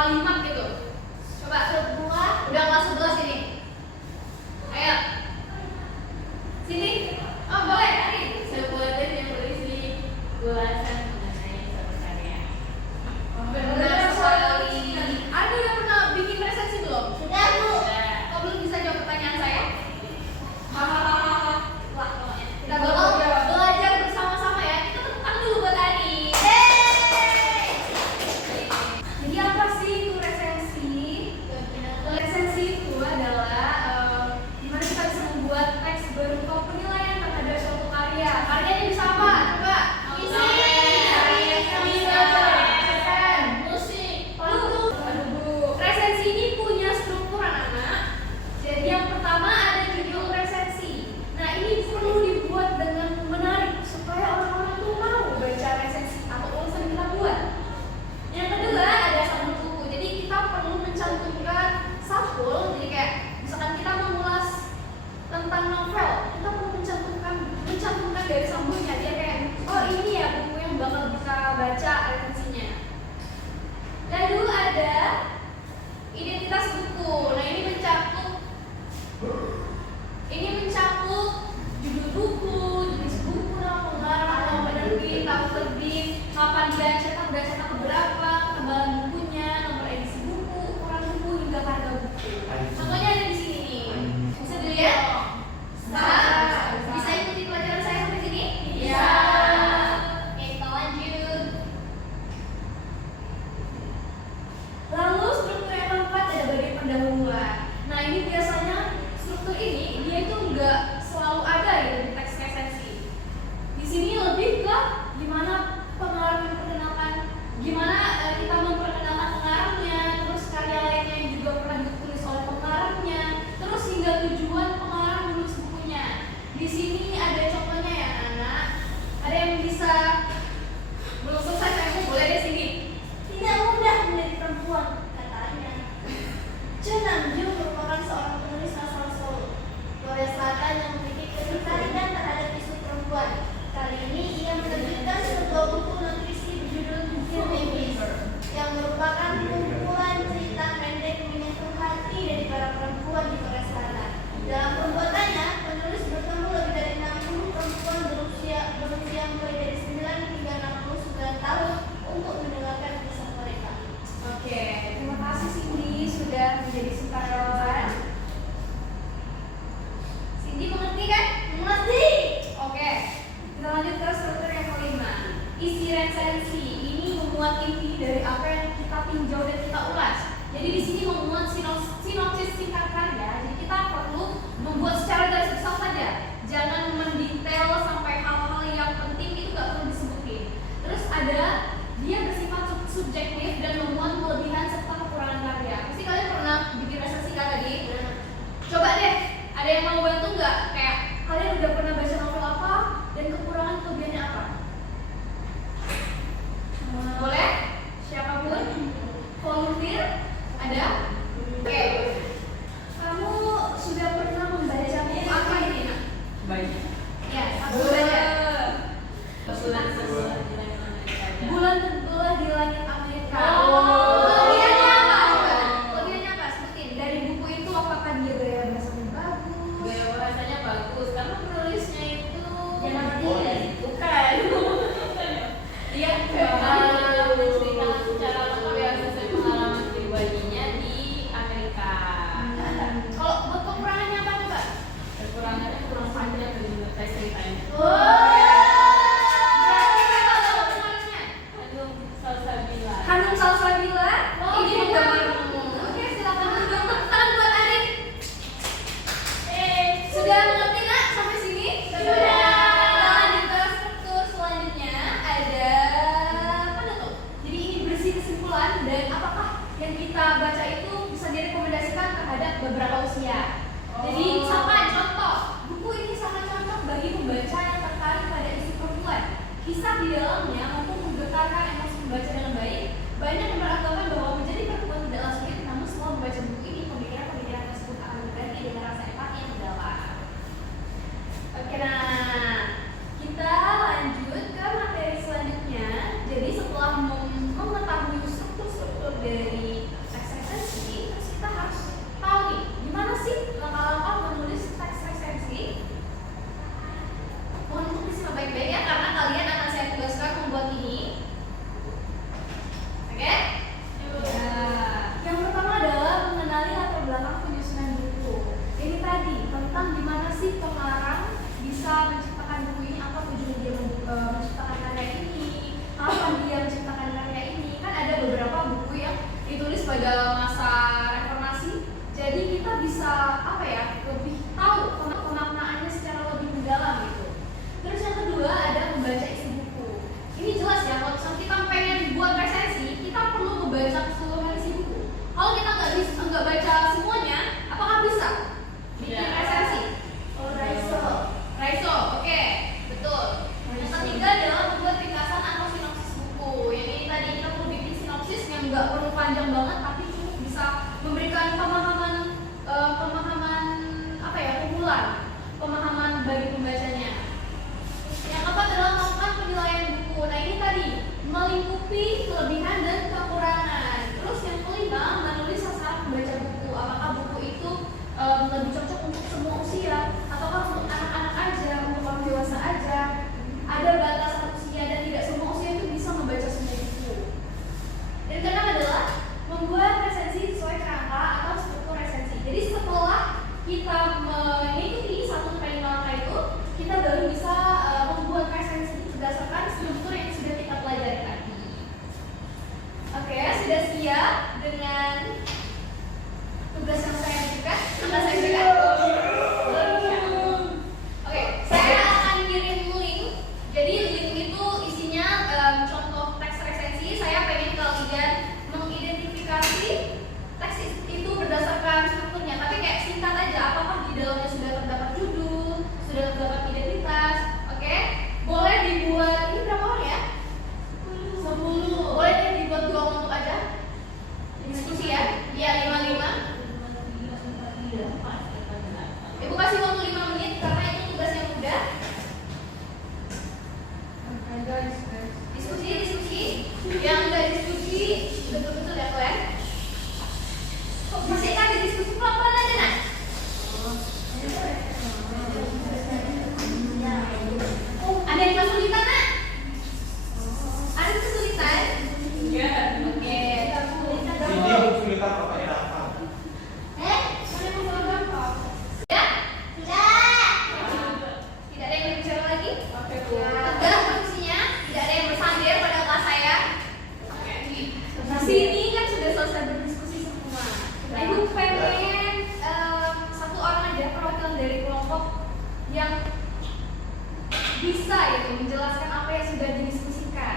kalimat gitu. Coba sebuah, udah kelas 11 ini. Ayo. Sini. Oh, boleh, Ari. Sebuah tes yang berisi ulasan mengenai suatu karya. Benar sekali. Ari udah pernah bikin resensi belum? Sudah, Bu. Kok belum bisa jawab pertanyaan saya? Wah, Kita belajar bersama-sama ya. Kita tepuk tangan dulu buat Ari. Jadi apa sih itu resensi? Resensi itu adalah gimana kita bisa membuat teks berupa penilaian terhadap suatu karya. Karyanya bisa apa? Coba. Isi. Musik. Resensi ini punya struktur anak-anak. Jadi yang pertama ada judul resensi. Nah ini perlu dibuat dengan menarik supaya orang-orang tuh mau baca resensi atau ulasan kita buat. Yang kedua ada sampul buku. Jadi kita perlu mencantumkan sampul. Jadi kayak misalkan kita mengulas tentang novel, kita perlu mencantumkan dari sampulnya. Dia kayak oh ini ya buku yang bakal kita baca resensinya. Lalu ada identitas buku. Nah ini mencakup judul buku, jenis buku, nama pengarang, nama penerbit, tahun terbit, kapan dia cetak, udah cetak berapa, ketebalan bukunya, nomor edisi buku, ukuran buku hingga harga buku. Contohnya ada di sini nih. Bisa dilihat? Bisa ikuti pelajaran saya sampai sini? Bisa. Oke, kita lanjut. Lalu struktur yang keempat ada bagian pendahuluan. Nah ini biasanya struktur ini dia itu nggak selalu ada gitu di teks resensi. Di sini lebih ke gimana pengarang memperkenalkan, gimana kita memperkenalkan pengarangnya, terus karya lainnya yang juga pernah ditulis oleh pengarangnya, terus hingga tujuan pengarang menulis bukunya. Di sini ada contohnya ya anak. Ada yang bisa belum selesai saya boleh deh sini. Tidak mudah menjadi perempuan, katanya. Chen Namju merupakan seorang penulis asal Seoul, Korea Selatan yang memiliki ketertarikan terhadap isu perempuan. Kali ini ia menerbitkan sebuah buku nutrisi berjudul Feminist, yang merupakan kumpulan cerita pendek menyentuh hati dari para perempuan di Korea Selatan. Dalam pembuatannya, penulis bertemu lebih dari 60 perempuan berusia mulai dari 9 hingga 69 tahun untuk mendengarkan kisah mereka. Oke, terima kasih Cindy sudah menjadi sukarelawan. Cindy mengerti kan? Mengerti? Oke, kita lanjut ke struktur yang kelima. Isi resensi ini memuat inti dari apa yang kita tinjau dan kita ulas. Jadi di sini memuat sinopsis singkat karya. Jadi kita perlu membuat secara garis besar saja. Jangan mendetail sampai hal-hal yang penting itu nggak perlu disebutin. Terus ada dia bersifat subjektif dan memuat kelebihan serta kekurangan karya. Pasti kalian pernah bikin resensi kan tadi? Coba deh, ada yang mau bantu nggak? Kayak kalian udah pernah baca novel apa dan kekurangan kelebihannya apa? Boleh? Siapapun? Volunteer? Ada? Oke. Kamu sudah pernah membaca buku apa ini, Nak? Baik. Ya, satu saja. Sebuah Bulan terbelah di langit Amerika. Oh. Kelebihannya apa? Coba. Kelebihannya apa? Sebutin. Dari buku itu apakah dia gaya bahasanya bagus? Gaya bahasanya bagus karena penulisnya itu Yang mana dia? bukan. Dia menceritakan secara lengkap ya sesuai pengalaman pribadinya di Amerika. Kalau buat kekurangannya apa coba? Kekurangannya kurang panjang dari teks ceritanya. Berarti apa kalau kekurangannya? Hanum Salsabila. Hanum Salsabila. Oh, Ini iya. penggemarmu. Oke, silakan duduk. Tepuk tangan buat Ari. Sudah mengerti nggak sampai sini? Sudah. Kita lanjut ke struktur selanjutnya. Ada penutup. Jadi ini bersih kesimpulan dan apakah yang kita baca itu bisa direkomendasikan terhadap beberapa usia. Jadi misalkan contoh, buku ini sangat cocok bagi pembaca yang tertarik pada isu perempuan. Kisah di dalamnya mampu menggetarkan emosi pembaca dengan baik. Banyak yang beranggapan bahwa menjadi perempuan tidaklah sulit, namun setelah membaca buku ini, pemikiran-pemikiran tersebut akan berganti dengan rasa empati yang mendalam. Oke, nah kita lanjut ke materi selanjutnya. Jadi setelah mengetahui struktur-struktur dari nggak perlu panjang banget, tapi cukup bisa memberikan pemahaman apa ya, kumpulan pemahaman bagi pembacanya. Yang keempat adalah melakukan penilaian buku. Nah ini tadi melingkupi kelebihan dan kekurangan. Terus yang kelima, menulis sasaran pembaca buku. Apakah buku itu lebih cocok untuk semua usia, ataukah untuk anak-anak aja, untuk orang dewasa aja? Ada batasan usia dan tidak semua usia itu bisa membaca semua buku. Dan keenam adalah membuat resensi sesuai kerangka atau struktur resensi. Jadi setelah kita mengikuti 1-5 langkah itu, kita baru bisa membuat resensi berdasarkan struktur yang sudah kita pelajari tadi. Oke, sudah siap dengan tugas yang saya berikan? Tugas saya berikan? Oke, saya akan kirim link. Jadi link itu isinya contoh teks resensi. Saya pengen kalian mengidentifikasi teks itu berdasarkan strukturnya. Tapi kayak singkat aja, apakah di dalamnya sudah terdapat judul, sudah terdapat identitas. Oke, boleh dibuat, ini berapa orang ya? 10. Boleh dibuat 2 kelompok aja? Diskusi ya? Iya, 5-5. Ibu kasih waktu 5 menit karena itu tugas yang mudah. Diskusi. Yang nggak diskusi betul-betul ya kalian. Kok masih ada diskusi pelan-pelan aja nak? Ada yang kesulitan nak? Ada kesulitan? Iya. Oke. Ini kesulitan bapaknya apa? Ya? Tidak ada yang berbicara lagi? Tegak posisinya, tidak ada yang bersandar pada kelas saya. Di sini kan sudah selesai berdiskusi semua. Nah, ibu pengen satu orang aja perwakilan dari kelompok yang bisa itu menjelaskan apa yang sudah didiskusikan.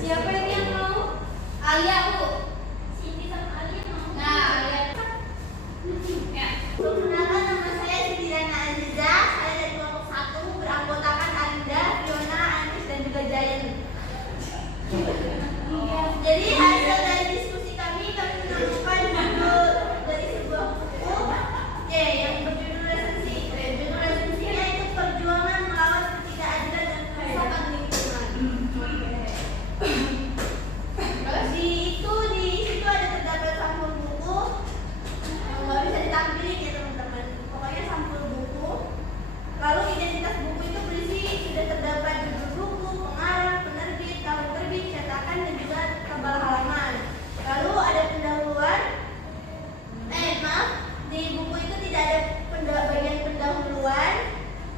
Siapa ini yang mau? Alia bu. Siti sama Ali mau. Nah, Alia. Ya. Perkenalkan, nama saya Siti Rana Aziza. Saya dari kelompok 1 beranggotakan Alinda, Fiona, Anis dan juga Jayan. Jadi hasil dari diskusi kami menemukan judul dari sebuah buku yang berjudul resensi. Judul resensinya itu Perjuangan Melawan Ketidakadilan dan Kerusakan Lingkungan. Di situ ada terdapat sampul buku yang nggak bisa ditampilin ya teman-teman. Pokoknya sampul buku. Lalu identitas buku itu berisi sudah terdapat judul buku, pengarang, penerbit, tahun terbit, cetakan dan juga tebal halaman. Lalu ada pendahuluan. Di buku itu tidak ada bagian pendahuluan.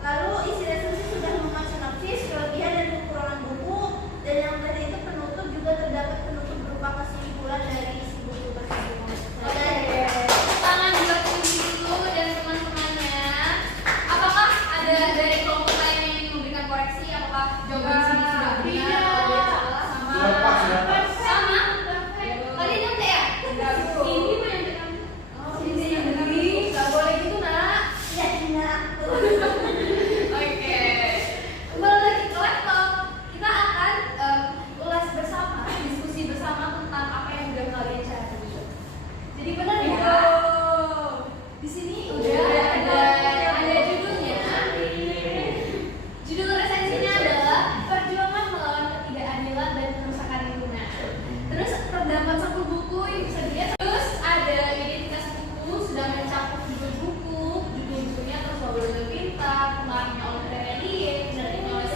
Lalu isi resensi sudah memuat sinopsis, kelebihan dan kekurangan buku, dan yang tadi itu penutup juga terdapat penutup berupa kesimpulan dari isi buku tersebut. Oke. Tangan buat Cindy dulu dan teman-temannya. Apakah ada dari kelompok lain yang ingin memberikan koreksi? Apakah jawaban Cindy sudah benar atau ada salah? Sudah pas, sudah pas. Sama? Tadi nanti ya? Cindy tuh yang benar. Cindy yang benar. Gak boleh gitu nak. Ya, benar. Oke. Kembali lagi ke laptop. Kita akan ulas bersama, diskusi bersama tentang apa yang udah kalian cari. Jadi benar ya? Di sini udah ada judulnya. Judul resensinya adalah Perjuangan Melawan Ketidakadilan dan Kerusakan Lingkungan. Terus terdapat sampul buku yang bisa dilihat. Terus ada identitas buku, sudah mencakup judul buku, judul bukunya, terus Wawasan Pintar, pengarangnya oleh Renelie, penerbitnya oleh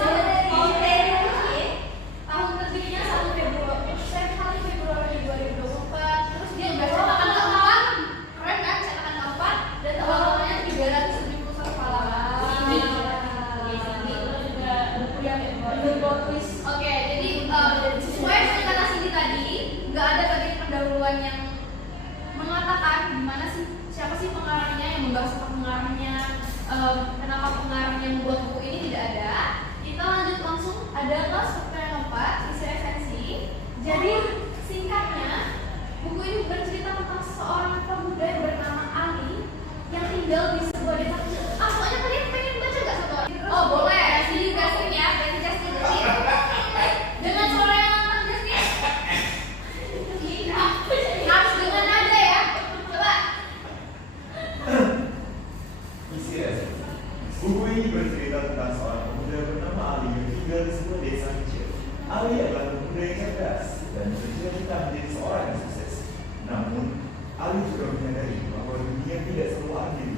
tahun terbitnya 1 Februari 2024. Terus dia udah cetakan keempat, keren kan cetakan keempat, dan halamannya 371 halaman. Oke, jadi sesuai dengan kata Cindy tadi, nggak ada bagian pendahuluan yang mengatakan gimana sih, siapa sih pengarangnya, yang membahas tentang pengarangnya, kenapa pengarangnya membuat buku ini, tidak ada. Kita lanjut langsung, ada kelas yang 4, isi resensi. Jadi singkatnya, buku ini bercerita tentang seorang pemuda yang bernama Ali yang tinggal di sebuah desa kecil. Soalnya kalian pengen baca nggak satu? Oh boleh, sini gasin ya, gasin. Dengan suara yang lantang gasin. Ali juga menyadari bahwa dunia tidak selalu adil.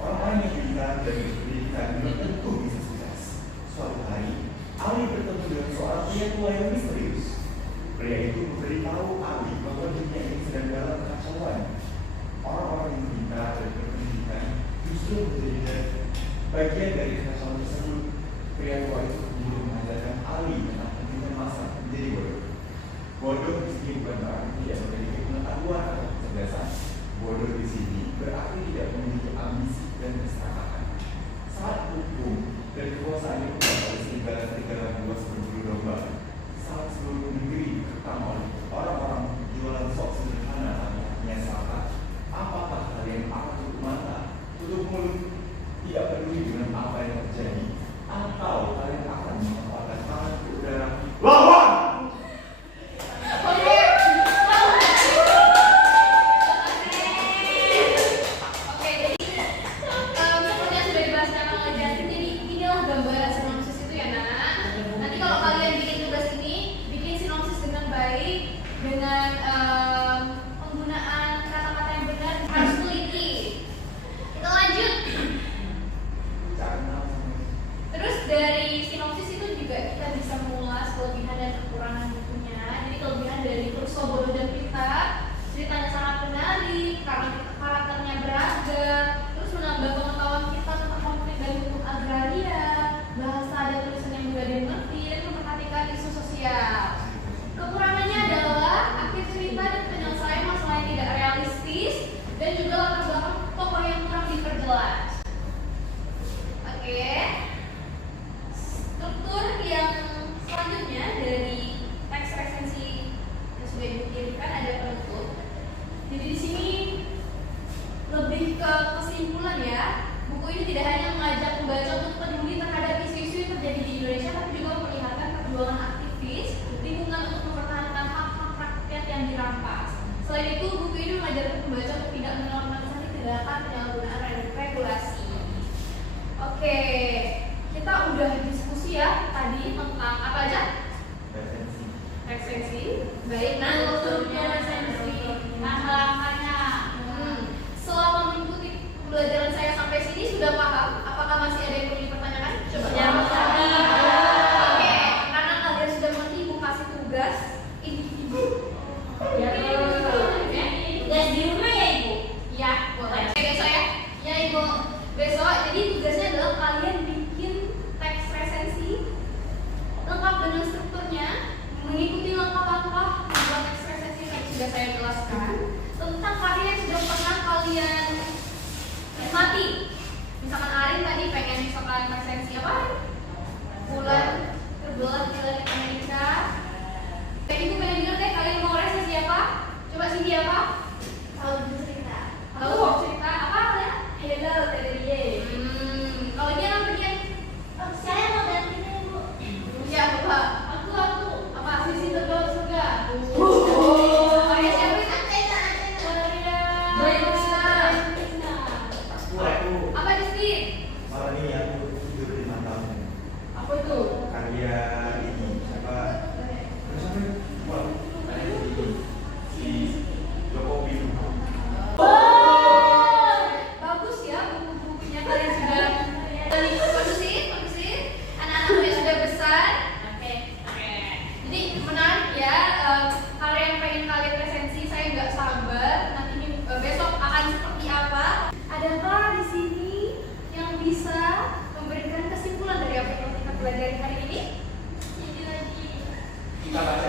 Orang-orang yang pintar dan berpendidikan belum tentu bisa sukses. Suatu hari, Ali bertemu dengan seorang pria tua yang misterius. Pria itu memberitahu Ali bahwa dunia ini sedang dalam kekacauan. Orang-orang yang pintar dan berpendidikan justru menjadi bagian dari kekacauan tersebut. Pria tua itu kemudian mengajarkan Ali tentang pentingnya masa menjadi bodoh. Bodoh di sini bukan berarti tidak memiliki pengetahuan atau kecerdasan. Bodoh di sini berarti tidak memiliki ambisi dan keserakahan. Saat hukum dan kekuasaan itu pada serigala-serigala buas berburu domba, saat seluruh negeri dikekang oleh orang-orang jualan sok sederhana tanpa menyesatkan, apakah kalian akan tutup mata, tutup mulut, tidak peduli dengan apa yang terjadi, atau kalian akan mengepalkan tangan ke udara, lawan! Gambaran sinopsis itu ya nak. Nanti kalau kalian bikin tugas ini, bikin sinopsis dengan baik, dengan penggunaan kata-kata yang benar, harus teliti. Kita lanjut. Terus dari sinopsis itu juga kita bisa mengulas kelebihan dan kekurangan bukunya. Jadi kelebihan dari Crusoe bodoh dan pintar, ceritanya sangat menarik, karakternya beragam, terus menambah pengetahuan kita tentang konflik dan hukum agraria, bahasa dan tulisan yang mudah dimengerti, dan memperhatikan isu sosial. Kekurangannya adalah akhir cerita dan penyelesaian masalah yang tidak realistis, dan juga latar belakang tokoh yang kurang diperjelas. Oke. Struktur yang selanjutnya dari teks resensi yang sudah ibu kirimkan ada penutup. Jadi di sini lebih ke kesimpulan ya. Buku ini tidak hanya mengajak pembaca untuk peduli terhadap isu-isu yang terjadi di Indonesia, tapi juga memperlihatkan perjuangan aktivis lingkungan untuk mempertahankan hak-hak rakyat yang dirampas. Selain itu, buku ini mengajarkan pembaca untuk tidak menormalisasi tindakan penyalahgunaan regulasi. Oke, kita udah diskusi ya tadi tentang apa aja? Resensi. Baik, nah strukturnya resensi, langkah-langkahnya. Selama mengikuti pembelajaran saya sampai sini sudah paham? Apakah masih ada yang perlu dipertanyakan? Coba. Ya, Oke, karena kalian sudah mengerti, ibu kasih tugas individu. Ya, tugas di rumah ya ibu. Ya, boleh. Oke, besok ya. Ya ibu. Besok, jadi tugasnya adalah kalian bikin teks resensi lengkap dengan strukturnya, mengikuti langkah-langkah membuat teks resensi yang sudah saya jelaskan tentang karya yang sudah pernah kalian nikmati. Misalkan Arin tadi pengen misalkan resensi apa? Bulan terbelah di langit Amerika. Kayak ibu pengen dengar deh kalian mau resensi apa? Coba Cindy apa? Tahu cerita. Tahu cerita apa ya? Hello, Teddy. Kalau dia apa dia? Oh, saya mau ganti nih, Bu. Ya apa? Aku apa? Sisi terbawa surga. Karya siapa itu? Karya Aku apa Justin? malam ini aku tidur di matamu. Apa itu? Karya ini siapa? Terus apa? Wah, karya ini si Jokowi. Bagus ya buku-bukunya kalian sudah produksi anak-anakmu yang sudah besar. Oke. Jadi menarik ya, karya yang pengen kalian resensi, saya nggak sabar nanti besok akan seperti apa. Adakah di sini yang bisa memberikan kesimpulan dari apa yang kita pelajari hari ini? Kita baca